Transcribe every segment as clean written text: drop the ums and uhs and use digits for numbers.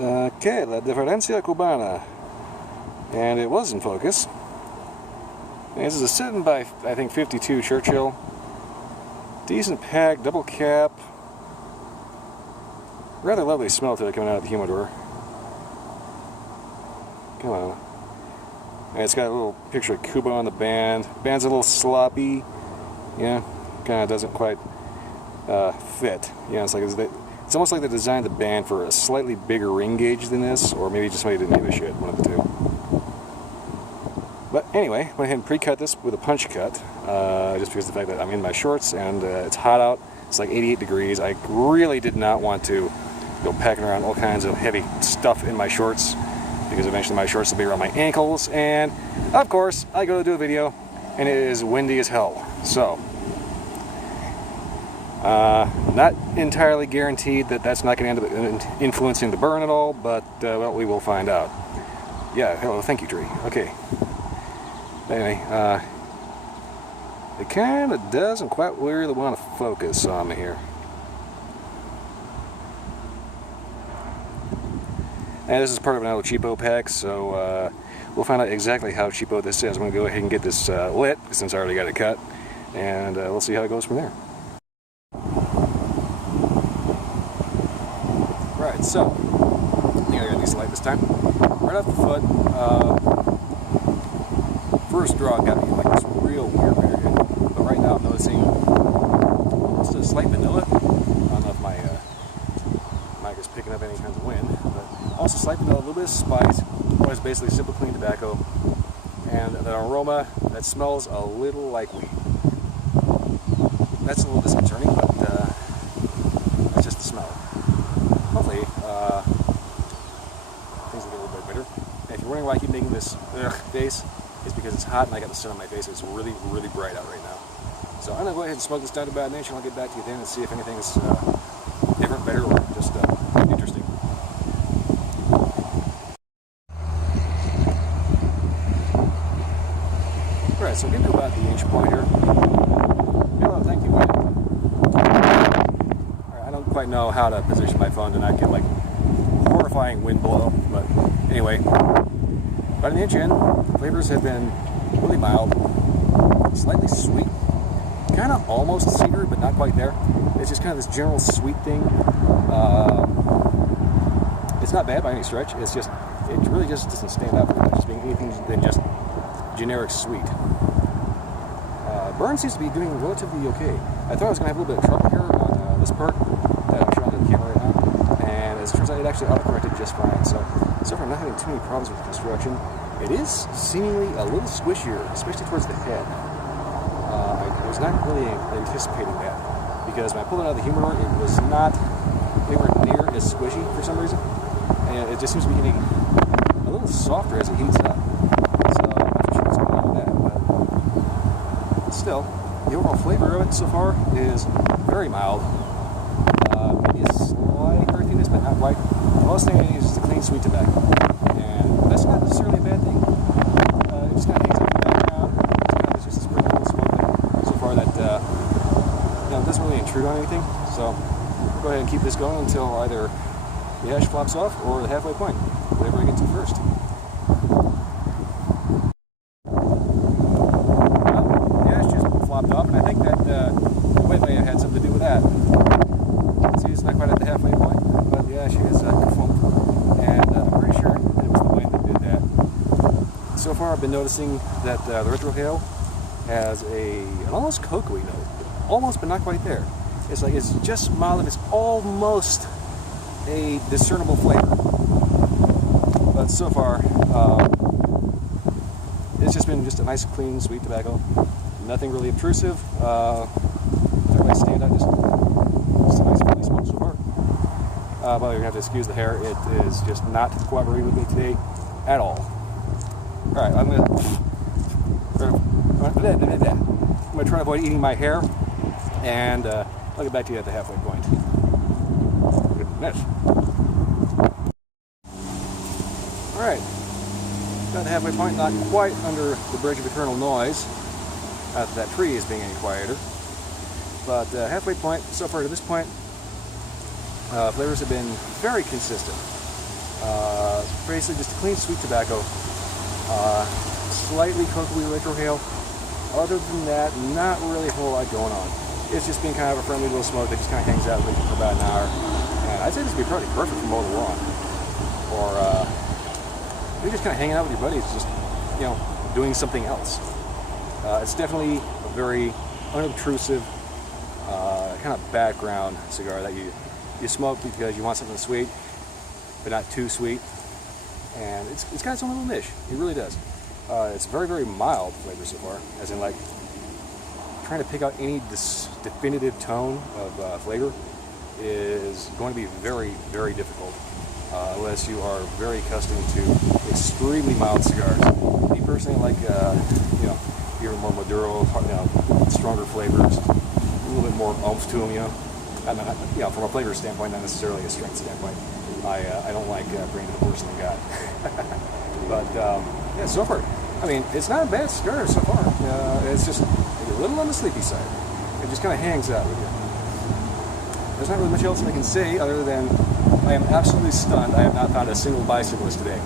Okay, La Differencia Cubana. And it was in focus. And this is a 7 by, I think, 52 Churchill. Decent pack, double cap. Rather lovely smell to it coming out of the humidor. Come on. And it's got a little picture of Cuba on the band. Band's a little sloppy. Yeah, kind of doesn't quite fit. Yeah, it's almost like they designed the band for a slightly bigger ring gauge than this, or maybe just somebody didn't give a shit, one of the two. But anyway, went ahead and pre-cut this with a punch cut, just because of the fact that I'm in my shorts and it's hot out. It's like 88 degrees. I really did not want to go packing around all kinds of heavy stuff in my shorts, because eventually my shorts will be around my ankles, and of course I go to do a video and it is windy as hell. So not entirely guaranteed that that's not going to end up influencing the burn at all, but well, we will find out. Yeah, hello, thank you, tree. Okay. Anyway, it kind of doesn't quite really want to focus on me here. And this is part of an El Cheapo pack, so we'll find out exactly how cheapo this is. I'm going to go ahead and get this lit, since I already got it cut, and we'll see how it goes from there. Right, so, I think I got a decent light this time. Right off the foot, first draw got me like this real weird area, but right now I'm noticing almost a slight vanilla. I don't know if my mic is picking up any kinds of wind, but also slight vanilla, a little bit of spice. It's basically simple clean tobacco, and an aroma that smells a little like weed. That's a little disconcerting, but that's just the smell. Hopefully things will get a little bit better. And if you're wondering why I keep making this face, it's because it's hot and I got the sun on my face. It's really, really bright out right now. So I'm going to go ahead and smoke this down to about an inch, and I'll get back to you then and see if anything is different, better, or just interesting. Alright, so getting to about the inch point here. Hello, thank you, Wayne. Alright, I don't quite know how to position my phone to not get like horrifying wind blow, but anyway. About an inch in, flavors have been really mild, slightly sweet, kind of almost cigar, but not quite there. It's just kind of this general sweet thing. It's not bad by any stretch. It's just, it really just doesn't stand out for much as being anything than just generic sweet. Burn seems to be doing relatively okay. I thought I was going to have a little bit of trouble here on this part that I'm showing on the camera right now, and as it turns out, it actually auto-corrected just fine. So far, I'm not having too many problems with the construction. It is seemingly a little squishier, especially towards the head. I was not really anticipating that, because when I pulled it out of the humidor, it was not anywhere near as squishy for some reason, and it just seems to be getting a little softer as it heats up. So I'm not sure what's going on with that, but still, the overall flavor of it so far is very mild. Maybe a slight earthiness, but not quite. The most thing I need is just a clean sweet tobacco, and that's not necessarily a bad thing. It just kind of hangs out in the background. It's just a spring little smoke so far that it doesn't really intrude on anything. So we'll go ahead and keep this going until either the ash flops off or the halfway point, whatever I get to first. Well, the ash just flopped off, and I think that the wet may have had something to do with that. See, it's not quite at the halfway point, but the ash is foamed, and I'm pretty sure that it was the wind that did that. So far, I've been noticing that the retrohale has an almost cocoa-y note, almost, but not quite there. It's like it's just mild, and it's almost a discernible flavor. But so far, it's just been just a nice, clean, sweet tobacco. Nothing really obtrusive. Everybody stand out, just a nice, friendly smoke so far. But you're gonna have to excuse the hair. It is just not cooperating with me today at all. All right, I'm gonna try to avoid eating my hair, and I'll get back to you at the halfway point. Goodness. All right, got the halfway point, not quite under the bridge of eternal noise. Not that that tree is being any quieter, but halfway point so far to this point. Flavors have been very consistent. Basically just clean sweet tobacco, slightly cooked with retrohale. Other than that, not really a whole lot going on. It's just being kind of a friendly little smoke that just kind of hangs out with you for about an hour. And I'd say this would be probably perfect for mowing the lawn. Or you're just kind of hanging out with your buddies, just, you know, doing something else. It's definitely a very unobtrusive kind of background cigar that you smoke because you want something sweet, but not too sweet. And it's got its own little niche. It really does. It's very, very mild flavor so far, as in like trying to pick out any definitive tone of flavor is going to be very, very difficult unless you are very accustomed to extremely mild cigars. Me personally, like you know, even more Maduro, you know, stronger flavors, a little bit more oomph to them, you know. You know, from a flavor standpoint, not necessarily a strength standpoint. I don't like bringing the horse in the gut. But yeah, so far, I mean, it's not a bad cigar so far. It's just a little on the sleepy side. It just kind of hangs out with you. There's not really much else I can say other than I am absolutely stunned. I have not found a single bicyclist today.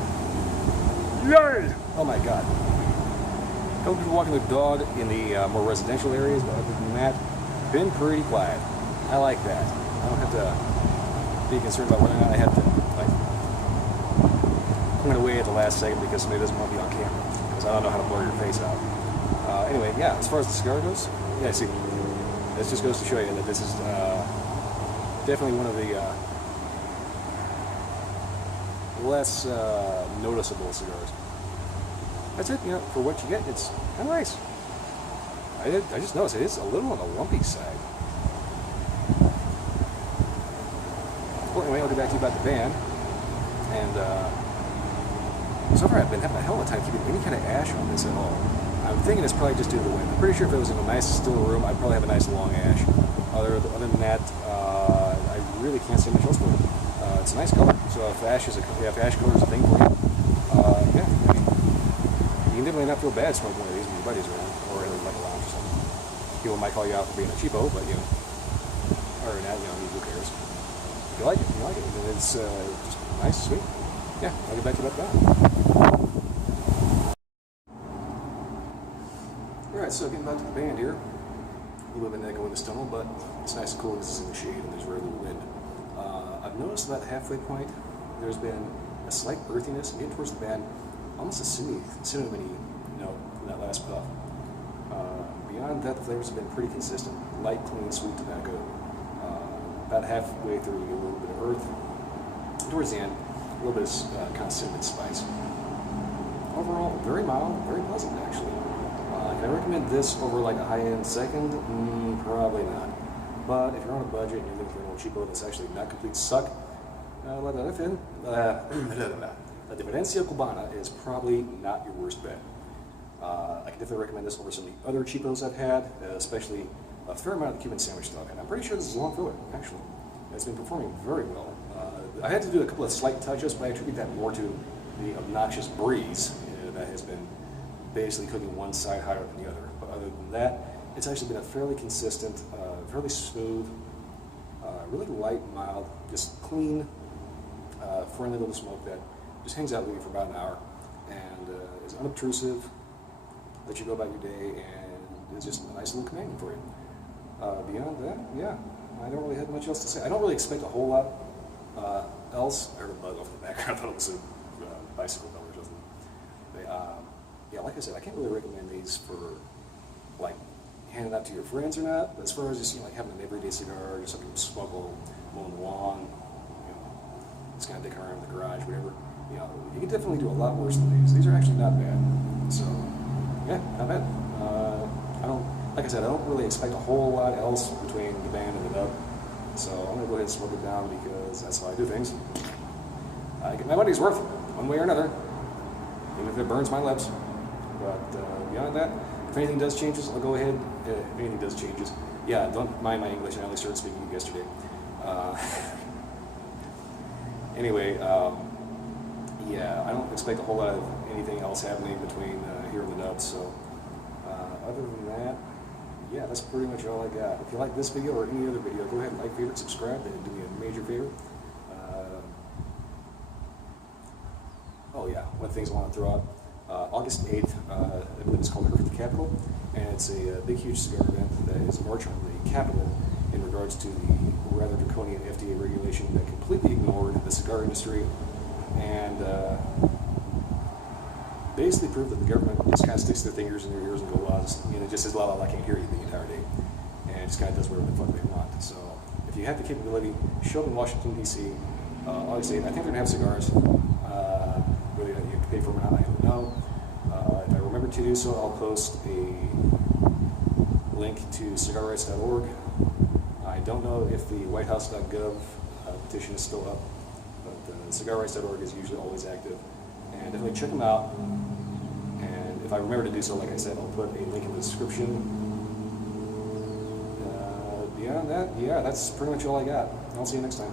Yay! Oh my God. A couple people walking their dog in the more residential areas, but other than that, been pretty quiet. I like that. I don't have to be concerned about whether or not I have to, like, I'm going to wait at the last second because somebody doesn't want to be on camera, because I don't know how to blur your face out. Anyway, yeah, as far as the cigar goes, yeah, see, this just goes to show you that this is definitely one of the less noticeable cigars. That's it, you know, for what you get, it's kind of nice. I just noticed it is a little on the lumpy side. Well, anyway, I'll get back to you about the band. And so far I've been having a hell of a time keeping any kind of ash on this at all. I'm thinking it's probably just due to the wind. I'm pretty sure if it was in a nice still room, I'd probably have a nice long ash. Other than that, I really can't say much else for it. It's a nice color, so if ash color is a thing for you, yeah, I mean, you can definitely not feel bad smoking one of these when your buddies are around, or in like a lounge or something. People might call you out for being a cheapo, but you know, other than that, you know, who cares? If you like it, you like it. And it's just nice, sweet. Yeah, I'll get back to you about that. Alright, so getting back to the band here. A little bit of an echo in this tunnel, but it's nice and cool because it's in the shade and there's very little wind. I've noticed about the halfway point, there's been a slight earthiness and getting towards the band, almost a cinnamony note from that last puff. Beyond that, the flavors have been pretty consistent. Light, clean, sweet tobacco. About halfway through, you get a little bit of earth. Towards the end, a little bit of kind of cinnamon spice. Overall, very mild, very pleasant actually. Can I recommend this over like a high-end second? Probably not. But if you're on a budget and you're looking for a little cheapo that's actually not complete suck, La Differencia Cubana is probably not your worst bet. I can definitely recommend this over some of the other cheapos I've had, especially a fair amount of the Cuban sandwich stock. And I'm pretty sure this is long filler, actually. It's been performing very well. I had to do a couple of slight touches, but I attribute that more to the obnoxious breeze that has been basically cooking one side higher than the other. But other than that, it's actually been a fairly consistent, fairly smooth, really light, mild, just clean, friendly little smoke that just hangs out with you for about an hour and is unobtrusive, lets you go about your day, and is just a nice little companion for you. Beyond that, yeah, I don't really have much else to say. I don't really expect a whole lot else. I heard a bug off the background. I thought it was a bicycle bell or something. Yeah, like I said, I can't really recommend these for like handing out to your friends or not. But as far as just, you know, like having an everyday cigar, just something to smoke while mowing the lawn, you know, just kind of dicking around in the garage, whatever. You know, you can definitely do a lot worse than these. These are actually not bad. So, yeah, not bad. Like I said, I don't really expect a whole lot else between the band and the nub. So I'm gonna go ahead and smoke it down because that's how I do things. I get my money's worth, one way or another, even if it burns my lips. But beyond that, if anything does changes, I'll go ahead. If anything does changes, yeah, don't mind my English. I only started speaking yesterday. Anyway, yeah, I don't expect a whole lot of anything else happening between here and the nub. So other than that, yeah, that's pretty much all I got. If you like this video or any other video, go ahead and like, favorite, subscribe. That'd do me a major favor. oh yeah, one of the things I want to throw out. August 8th, I believe it's called Perfect Capital, and it's a big, huge cigar event that is a march on the Capitol in regards to the rather draconian FDA regulation that completely ignored the cigar industry and basically proved that the government just kind of sticks their fingers in their ears and go, well, it just says, la, I can't hear you the entire day, and just kind of does whatever the fuck they want. So if you have the capability, show up in Washington, D.C., August 8th. I think they're going to have cigars. Whether you have to pay for them or not, I don't know. If I remember to do so, I'll post a link to cigarrights.org. I don't know if the whitehouse.gov petition is still up, but cigarrights.org is usually always active. And definitely check them out. And if I remember to do so, like I said, I'll put a link in the description. Beyond that, yeah, that's pretty much all I got. I'll see you next time.